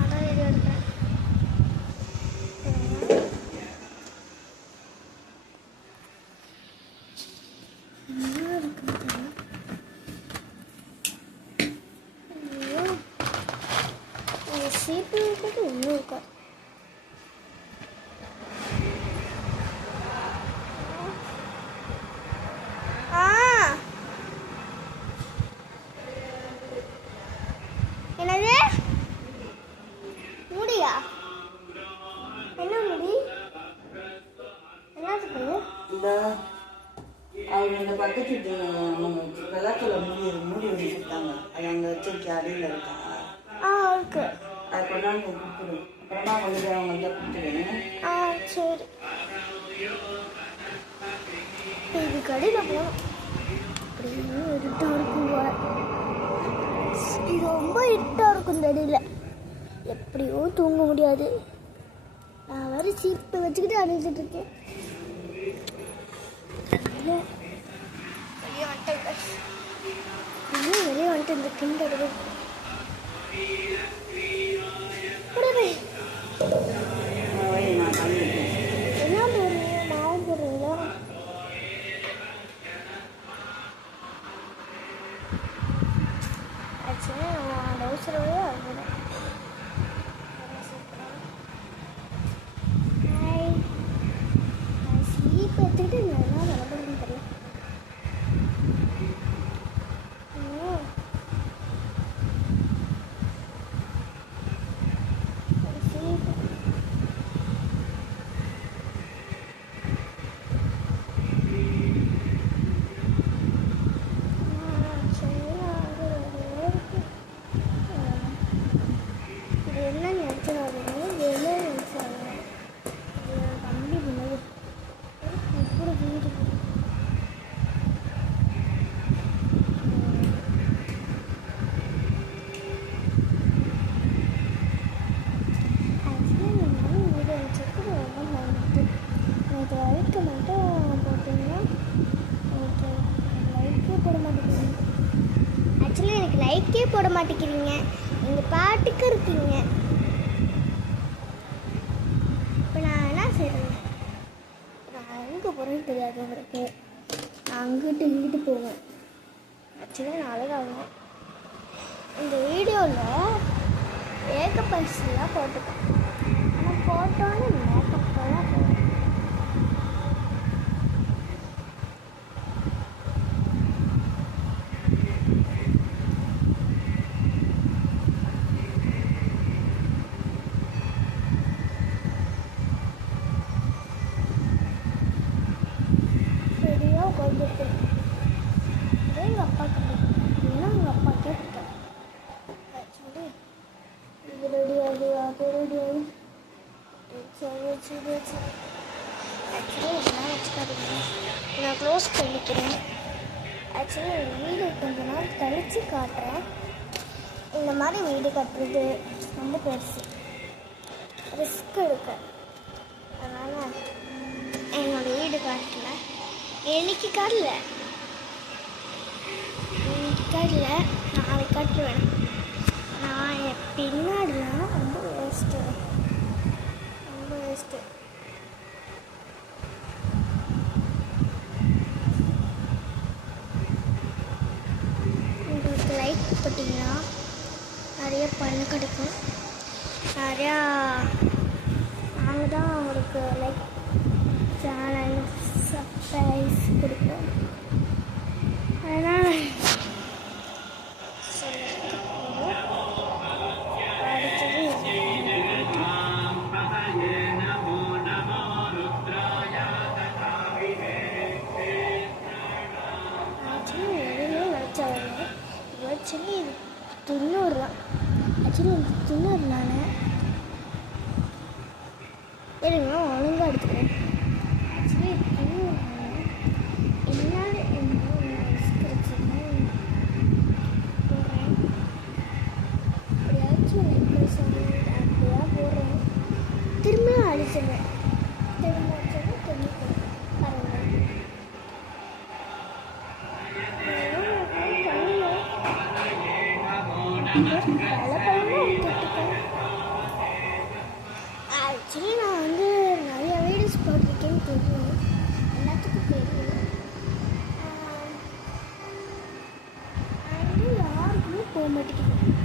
அதான் வீடியோ எடுக்கிறேன். சீப்பு இருக்கிறது ஒன்றும் இருக்காது. என்னது முடியா? என்ன முடி? என்னது இந்த அவங்க இந்த பக்கத்து வெள்ளாத்துல மூடி வச்சுருக்காங்க. அது அங்கே வச்சு அடியில் இருக்கா? இருக்கு. அது கொண்டாந்து கொடுத்துடும். அப்புறமா வந்து அவங்க வந்து கொடுத்துடுவேன். சரி. இது கடையில் போகணும். அப்படியே இருட்டாக இருக்குங்க. இது ரொம்ப இருட்டாக இருக்கும் இந்த அடியில். எப்படியோ தூங்க முடியாது. நான் வேறு சீப்பை வச்சுக்கிட்டு அணிஞ்சிட்டு இருக்கேன். வெளியே வந்துட்டேன். வெளியே வந்துட்டு இந்த கிண்டது என்ன போடுறீங்க? மாவு போடுறீங்களா? ஆக்சுவலி நான் டவுசரோடய வந்துடுறேன். ஸ்லீப் எடுத்துக்கிட்டு நான் என்ன நடக்குதுன்னு தெரியல. ஆக்சுவலி எனக்கு லைக்கே போட மாட்டேங்கிறீங்க. நீங்கள் பாட்டுக்கு இருக்கீங்க. இப்போ நான் என்ன செய்கிறேன்? நான் எங்கே போகிறேன்னு தெரியாது உங்களுக்கு. நான் அங்கிட்டு இங்கிட்டு போவேன். ஆக்சுவலி நான் அழகாகும். இந்த வீடியோவில் மேக்கப் போட்டுக்கேன். ஆனால் போட்டோன்னு மேக்கப் தான் போவேன். எங்கள் அப்பா ஏன்னா எங்கள் அப்பா கேட்டேன். ஆக்சுவலி இது ரெடியாது அது ரெடியாது. ஆக்சுவலி என்ன வச்சுக்காதீங்க, நான் க்ளோஸ் பண்ணிக்கிறேன். ஆக்சுவலி வீடு கொஞ்ச நாள் கழித்து காட்டுறேன். இந்த மாதிரி வீடு கட்டுறது ரொம்ப பெருசு, ரிஸ்க் எடுக்க. அதனால் என்னோடய வீடு காட்டல. இன்னைக்கு காட்டல, நாளைக்கு காட்டுவேன். நான் என் பின்னாடிலாம் ரொம்ப வேஸ்ட்டு. உங்களுக்கு லைக் போட்டிங்கன்னா நிறைய பணம் கிடைக்கும். நிறையா நாங்கள் தான் உங்களுக்கு லைக் சேனல் சர்ப்ரைஸ் கொடுப்போம். அதனால் ஆக்சுவலி இது துண்ணூறு தான். ஆக்சுவலி இது துண்ணூறு நான் சரிங்க ஒழுங்காக எடுத்துக்கிறேன். ஆக்சுவலி இது துண்ணூறு என்னால் போடுறேன். அப்படியாச்சும் அப்படியா போடுறேன். திரும்பியும் அடிச்சிடுவேன். திரும்ப திரும்பி பாருங்கள். பல பழமும் ஆக்சுவலி நான் வந்து நிறைய வீடியோஸ் போட்டிருக்கேன்னு தெரியும், எல்லாத்துக்கும் தெரியும். வந்து யாருக்குமே போக மாட்டேங்குது.